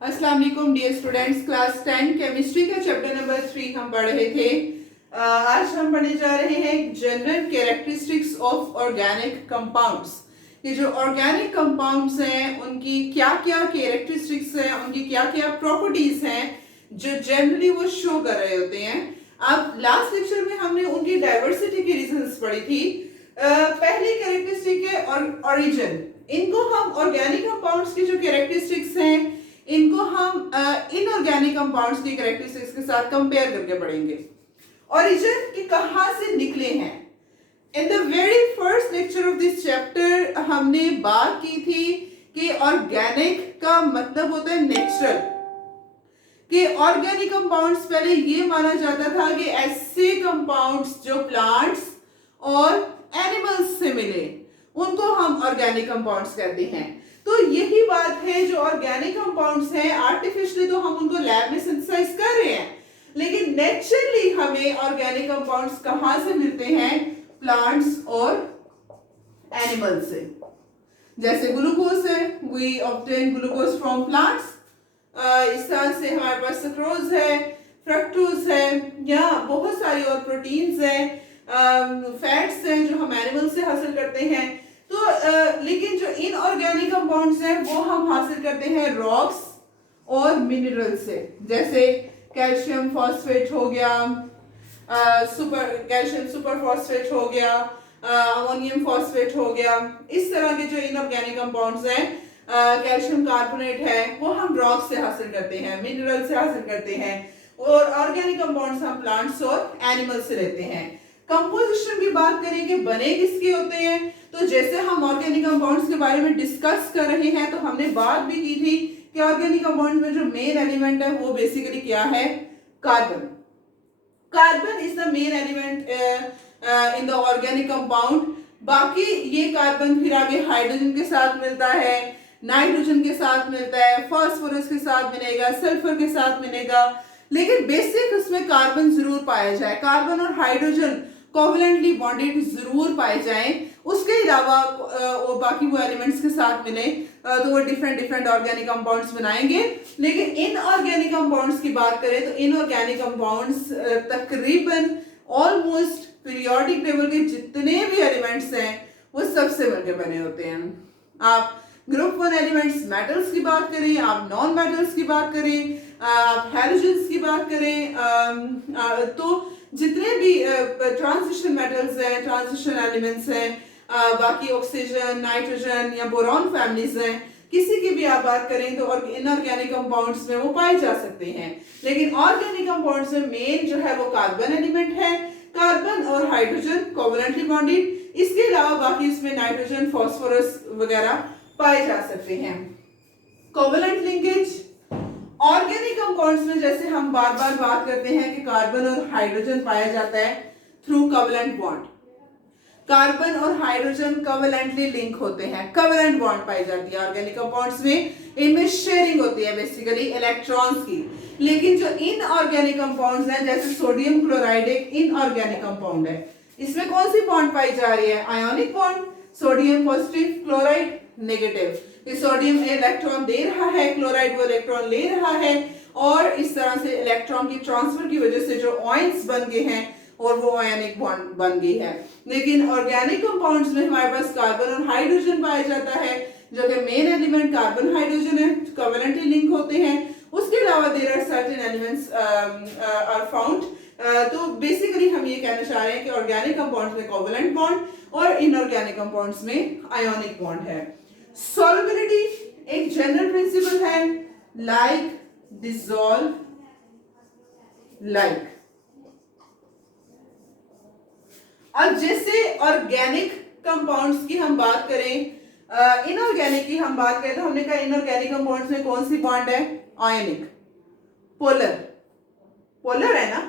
अस्सलाम वालेकुम dear students, class 10 chemistry का चैप्टर नंबर 3 हम पढ़ रहे थे। आज हम पढ़ने जा रहे हैं general characteristics of organic compounds. ये जो ऑर्गेनिक कंपाउंड्स हैं उनकी क्या क्या कैरेक्टरिस्टिक्स हैं, उनकी क्या क्या प्रॉपर्टीज हैं जो जनरली वो शो कर रहे होते हैं। अब लास्ट लेक्चर में हमने उनकी डाइवर्सिटी की रीजंस पढ़ी थी। पहली कैरेक्टरिस्टिक है ऑरिजिन। इनको हम ऑर्गेनिक कंपाउंड्स की जो कैरेक्टरिस्टिक्स हैं इनको हम इनऑर्गेनिक कंपाउंड्स की कैरेक्टरिस्टिक्स के साथ कंपेयर करके पढ़ेंगे। ओरिजिन कि कहां से निकले हैं। In the very first lecture of this chapter हमने बात की थी कि ऑर्गेनिक का मतलब होता है नेचुरल। कि ऑर्गेनिक कंपाउंड्स पहले ये माना जाता था कि ऐसे कंपाउंड्स जो प्लांट्स और एनिमल्स से मिले उनको हम ऑर्गेनिक कंपाउंड्स कहते हैं। तो यही बात है, जो ऑर्गेनिक कंपाउंड्स हैं आर्टिफिशियली तो हम उनको लैब में सिंथेसाइज कर रहे हैं, लेकिन नेचुरली हमें ऑर्गेनिक कंपाउंड्स कहां से मिलते हैं? प्लांट्स और एनिमल्स से। जैसे ग्लूकोज है, we obtain glucose from plants. इस तरह से हमारे पास सक्रोज है, फ्रक्टोज है, या बहुत सारी और प्रोटीन्स हैं, फैट्स हैं जो हम एनिमल से हासिल करते हैं। तो लेकिन जो इनऑर्गेनिक कंपाउंड्स हैं वो हम हासिल करते हैं रॉक्स और मिनरल से। जैसे कैल्शियम फॉस्फेट हो गया, कैल्शियम सुपर फॉस्फेट हो गया, अमोनियम फॉस्फेट हो गया। इस तरह के जो इनऑर्गेनिक कंपाउंड्स हैं, कैल्शियम कार्बोनेट है, वो हम रॉक से हासिल करते हैं, मिनरल से हासिल करते हैं। और ऑर्गेनिक कंपाउंड्स हम प्लांट्स और एनिमल से लेते हैं। कंपोजिशन की बात करें कि बने किसके होते हैं, तो जैसे हम ऑर्गेनिक कंपाउंड्स के बारे में डिस्कस कर रहे हैं तो हमने बात भी की थी कि ऑर्गेनिक कंपाउंड में जो मेन एलिमेंट है वो बेसिकली क्या है? Carbon. Carbon is the main element in the organic compound. बाकी ये कार्बन फिर आगे हाइड्रोजन के साथ मिलता है, नाइट्रोजन के साथ मिलता है, फास्फोरस के साथ मिलेगा, सल्फर के साथ मिलेगा, लेकिन बेसिक उसमें कार्बन जरूर पाया जाए। कार्बन और हाइड्रोजन कोवलेंटली बॉन्डेड जरूर पाए जाएं। उसके अलावा वो बाकी वो एलिमेंट्स के साथ मिले तो वो डिफरेंट ऑर्गेनिक कंपाउंड्स बनाएंगे। लेकिन इनऑर्गेनिक कंपाउंड्स की बात करें तो इनऑर्गेनिक कंपाउंड्स तकरीबन ऑलमोस्ट पीरियोडिक टेबल के जितने भी एलिमेंट्स हैं वो सबसे मिलकर बने होते हैं। आप ग्रुप 1 एलिमेंट्स मेटल्स की बात करें, आप नॉन मेटल्स की बात करें, आप हैलोजेंस की बात करें, तो जितने भी ट्रांजिशन मेटल्स हैं, ट्रांजिशन एलिमेंट्स हैं, बाकी ऑक्सीजन, नाइट्रोजन या बोरॉन फैमिलीज हैं, किसी की भी आप बात करें तो और इनऑर्गेनिक कंपाउंड्स में वो पाए जा सकते हैं। लेकिन ऑर्गेनिक कंपाउंड्स में मेन जो है वो कार्बन एलिमेंट है। कार्बन और हाइड्रोजन कोवलेंटली बॉन्डेड, इसके अलावा बाकी इसमें नाइट्रोजन, फास्फोरस वगैरह पाए जा सकते हैं। कोवलेंट लिंकेज ऑर्गेनिक कंपाउंड्स में जैसे हम बार बार बात करते हैं कि कार्बन और हाइड्रोजन पाया जाता है थ्रू कोवलेंट बॉन्ड। कार्बन और हाइड्रोजन कोवलेंटली लिंक होते हैं, कोवलेंट बॉन्ड पाई जाती है ऑर्गेनिक कंपाउंड्स में। इनमें शेयरिंग होती है बेसिकली इलेक्ट्रॉन्स की। लेकिन जो इनऑर्गेनिक कंपाउंड्स हैं जैसे सोडियम क्लोराइड एक इनऑर्गेनिक कंपाउंड है, इसमें कौन सी बॉन्ड पाई जा रही है? Ionic bond. Sodium positive, chloride negative. Sodium electron दे रहा है, क्लोराइड वो इलेक्ट्रॉन ले रहा है, और इस तरह से इलेक्ट्रॉन की ट्रांसफर की वजह से जो आयंस बन गए हैं और वो आयनिक बॉन्ड बन गई है। लेकिन ऑर्गेनिक कंपाउंड्स में हमारे पास कार्बन और हाइड्रोजन पाया जाता है, जो कि मेन एलिमेंट कार्बन हाइड्रोजन है, कोवलेंटली लिंक होते हैं। उसके अलावा there are certain elements are found. तो बेसिकली हम ये कहना चाह रहे हैं कि ऑर्गेनिक कंपाउंड्स में कोवलेंट बॉन्ड और इनऑर्गेनिक कंपाउंड्स में आयोनिक बॉन्ड है। सॉल्युबिलिटी एक जनरल प्रिंसिपल है, लाइक डिसॉल्व लाइक। अब जैसे ऑर्गेनिक कंपाउंड्स की हम बात करें, इनऑर्गेनिक की हम बात करें तो हमने कहा इनऑर्गेनिक कंपाउंड्स में कौन सी बॉन्ड है? आयनिक, पोलर। पोलर है ना,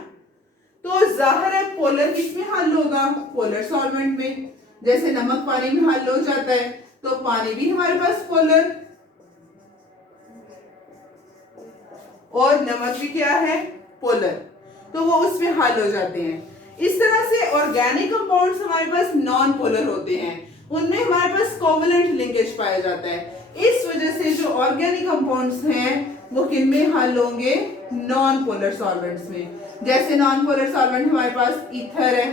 तो जाहिर है पोलर किसमें हल होगा? पोलर सॉल्वेंट में। जैसे नमक पानी में हल हो जाता है तो पानी भी हमारे पास पोलर, और नमक भी क्या है? पोलर, तो वो उसमें हल हो जाते हैं। इस तरह से ऑर्गेनिक कंपाउंड्स हमारे पास नॉन पोलर होते हैं, उनमें हमारे पास कोवलेंट लिंकेज पाया जाता है। इस वजह से जो ऑर्गेनिक कंपाउंड्स हैं वो किन में हल होंगे? नॉन पोलर सॉल्वेंट्स में। जैसे नॉन पोलर सॉल्वेंट हमारे पास ईथर है,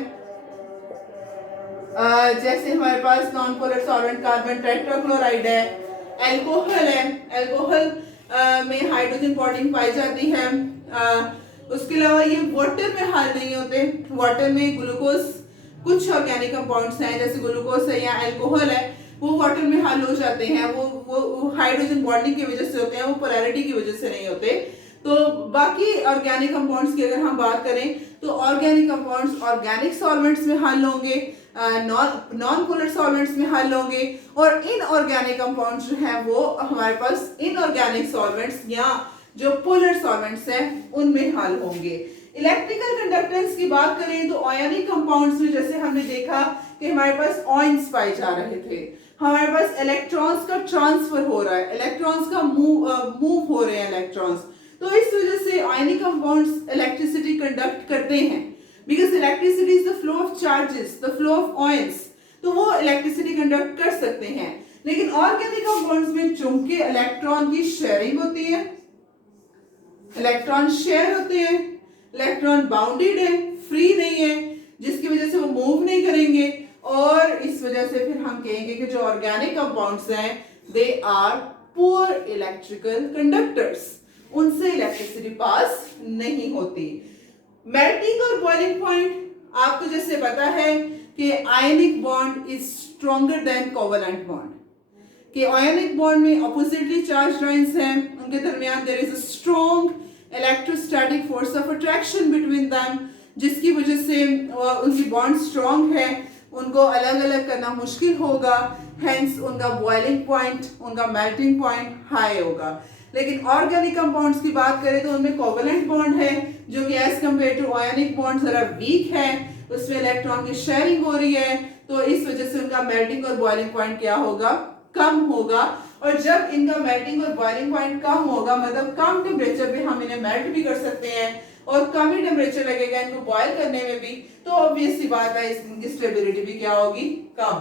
जैसे हमारे पास non polar solvent carbon tetrachloride है, एल्कोहल है, एल्कोहल में हाइड्रोजन बॉन्डिंग पाई जाती है। उसके अलावा ये वाटर में हल नहीं होते। वाटर में ग्लूकोज, कुछ ऑर्गेनिक कंपाउंड्स हैं जैसे ग्लूकोज है या अल्कोहल है, वो वाटर में हल हो जाते हैं। वो हाइड्रोजन बॉन्डिंग की वजह से होते हैं, वो पोलैरिटी की वजह से नहीं होते। तो बाकी ऑर्गेनिक कंपाउंड्स की अगर हम बात करें तो ऑर्गेनिक कंपाउंड्स ऑर्गेनिक सॉल्वेंट्स में हल होंगे, नॉन पोलर सॉल्वेंट्स में हल होंगे, और इनऑर्गेनिक कंपाउंड्स जो हैं वो हमारे पास इनऑर्गेनिक सॉल्वेंट्स या जो पोलर सॉल्वेंट्स हैं उनमें हल होंगे। इलेक्ट्रिकल कंडक्टेंस की बात करें तो आयनिक कंपाउंड्स में जैसे हमने देखा कि हमारे पास आयंस पाए जा रहे थे, हमारे पास इलेक्ट्रॉन्स का ट्रांसफर हो रहा है, इलेक्ट्रॉन्स का मूव हो रहे हैं इलेक्ट्रॉन्स। तो इस वजह से आयनिक कंपाउंड्स इलेक्ट्रिसिटी कंडक्ट करते हैं, because electricity is the flow of charges, the flow of ions, तो वो इलेक्ट्रिसिटी कंडक्ट कर सकते हैं। लेकिन ऑर्गेनिक कंपाउंड्स में चूंकि इलेक्ट्रॉन की शेयरिंग होती है, इलेक्ट्रॉन शेयर होते हैं, इलेक्ट्रॉन बाउंडेड है, फ्री नहीं है, जिसकी वजह से वो मूव नहीं करेंगे, और इस वजह से फिर हम कहेंगे कि जो ऑर्गेनिक कंपाउंड्स हैं they are poor electrical conductors, उनसे इलेक्ट्रिसिटी पास नहीं होती। मेल्टिंग और बॉइलिंग पॉइंट आपको जैसे पता है कि ionic bond is stronger than covalent bond, कि आयनिक बॉन्ड में अपोजिटली चार्ज आयंस हैं, उनके दरमियान there is a strong electrostatic force of attraction between them, जिसकी वजह से उनकी बॉन्ड स्ट्रॉन्ग है, उनको अलग अलग करना मुश्किल होगा, हेंस उनका बॉइलिंग पॉइंट, उनका मेल्टिंग पॉइंट हाई होगा। लेकिन ऑर्गेनिक कंपाउंड्स की बात करें तो उनमें कोवेलेंट बॉन्ड है जो कि as compare to ionic bond जरा वीक है, उसमें इलेक्ट्रॉन की शेयरिंग हो रही है, तो इस वजह से उनका मेल्टिंग और बॉइलिंग पॉइंट क्या होगा? कम होगा। और जब इनका मेल्टिंग और बॉइलिंग पॉइंट कम होगा, मतलब कम टेम्परेचर पे हम इन्हें मेल्ट भी कर सकते हैं और कम ही टेम्परेचर लगेगा इनको बॉयल करने में भी, तो ऑब्वियस सी बात है इनकी स्टेबिलिटी भी क्या होगी? कम।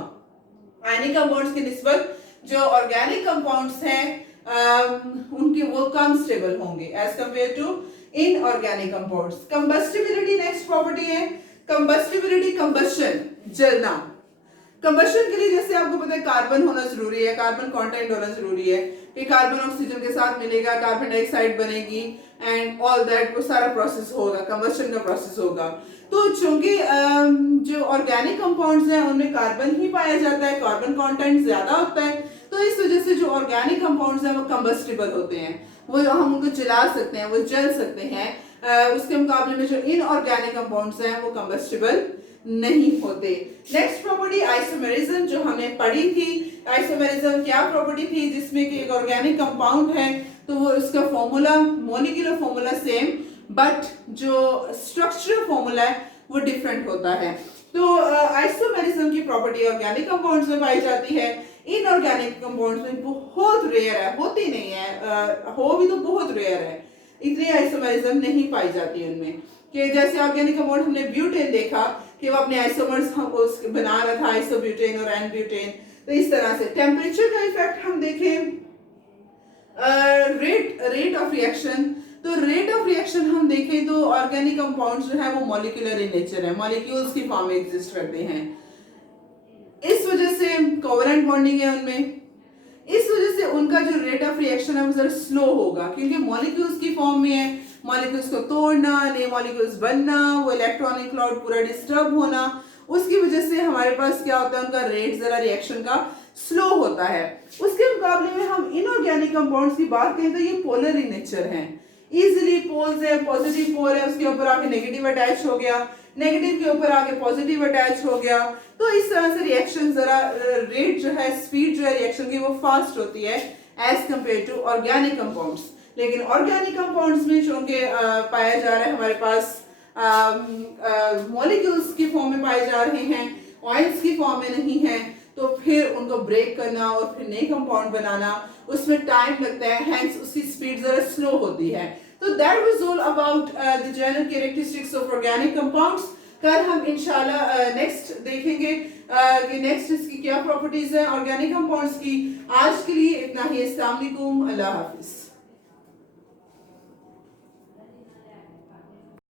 आयनिक कंपाउंड्स की निस्बत जो ऑर्गेनिक कंपाउंड्स हैं उनके वो कम स्टेबल होंगे as compare to inorganic compounds. Combustibility next property है। कंबस्टिबिलिटी, कंबस्शन, जलना। कंबस्शन के लिए जैसे आपको पता है कार्बन होना जरूरी है, कार्बन कंटेंट होना जरूरी है कि कार्बन ऑक्सीजन के साथ मिलेगा, कार्बन डाइऑक्साइड बनेगी एंड ऑल दैट, वो सारा प्रोसेस होगा, कंबस्शन का प्रोसेस होगा। तो चूंकि जो ऑर्गेनिक कंपाउंड्स हैं उनमें कार्बन ही पाया जाता है, कार्बन कंटेंट ज्यादा होता है, तो इस वजह से जो ऑर्गेनिक कंपाउंड्स हैं वो कंबस्टिबल होते हैं, वो हम उनको जला सकते हैं, वो जल सकते हैं। उसके मुकाबले में जो इनऑर्गेनिक कंपाउंड्स हैं वो कंबस्टिबल नहीं होते। नेक्स्ट प्रॉपर्टी आइसोमेरिज्म, जो हमने पढ़ी थी। आइसोमेरिज्म क्या प्रॉपर्टी थी? जिसमें कि एक ऑर्गेनिक कंपाउंड है तो वो उसका formula, molecular formula same, but जो स्ट्रक्चरल फॉर्मूला है वो डिफरेंट होता है। तो आइसोमेरिज्म की प्रॉपर्टी ऑर्गेनिक कंपाउंड्स में पाई जाती है, इनऑर्गेनिक कंपाउंड्स में बहुत रेयर है, होती नहीं है, हो भी तो बहुत रेयर है, इतनी आइसोमेरिज्म नहीं पाई जाती उनमें। कि जैसे ऑर्गेनिक कंपाउंड हमने ब्यूटेन देखा कि वो अपने आइसोमर्स बना रहा था, आइसोब्यूटेन और एन ब्यूटेन, तो इस तरह से। टेम्परेचर का इफेक्ट हम देखें, रेट ऑफ रिएक्शन, तो रेट ऑफ रिएक्शन हम देखें तो ऑर्गेनिक कंपाउंड्स जो है वो मॉलिक्यूलर इन नेचर है, मॉलिक्यूल्स की फॉर्म में एग्जिस्ट करते हैं, इस वजह से कोवेलेंट बॉन्डिंग है उनमें, इस वजह से उनका जो रेट ऑफ रिएक्शन है वो जरा स्लो होगा, क्योंकि मॉलिक्यूल्स की फॉर्म में है, मॉलिक्यूल्स को तोड़ना, नए मॉलिक्यूल्स बनना, वो इलेक्ट्रॉनिक क्लाउड पूरा डिस्टर्ब होना, उसकी वजह से हमारे पास क्या होता है, उनका रेट जरा रिएक्शन का स्लो होता है। उसके मुकाबले में हम इनऑर्गेनिक कंपाउंड्स की बात करें तो ये पोलर इन नेचर हैं, इजिली पोल्स है, पॉजिटिव पोल है, उसके ऊपर आके नेगेटिव अटैच हो गया, नेगेटिव के ऊपर आके पॉजिटिव अटैच हो गया, तो इस तरह से रिएक्शन जरा रेट जो है, स्पीड जो है रिएक्शन की वो फास्ट होती है as compare to organic compounds. लेकिन ऑर्गेनिक कंपाउंड्स में चूंकि पाया जा रहा है हमारे पास मॉलिक्यूल्स की फॉर्म में पाए जा रहे हैं, ऑयल्स की फॉर्म में नहीं है, तो फिर उनको ब्रेक करना और फिर नए कंपाउंड बनाना उसमें टाइम लगता है, हेंस उसकी स्पीड जरा स्लो होती है। तो that was all about the general characteristics of organic compounds. कल हम इंशाल्लाह नेक्स्ट देखेंगे कि नेक्स्ट इसकी क्या प्रॉपर्टीज है ऑर्गेनिक कंपाउंड्स की। आज के लिए इतना ही। अस्सलाम वालेकुम, अल्लाह हाफिज।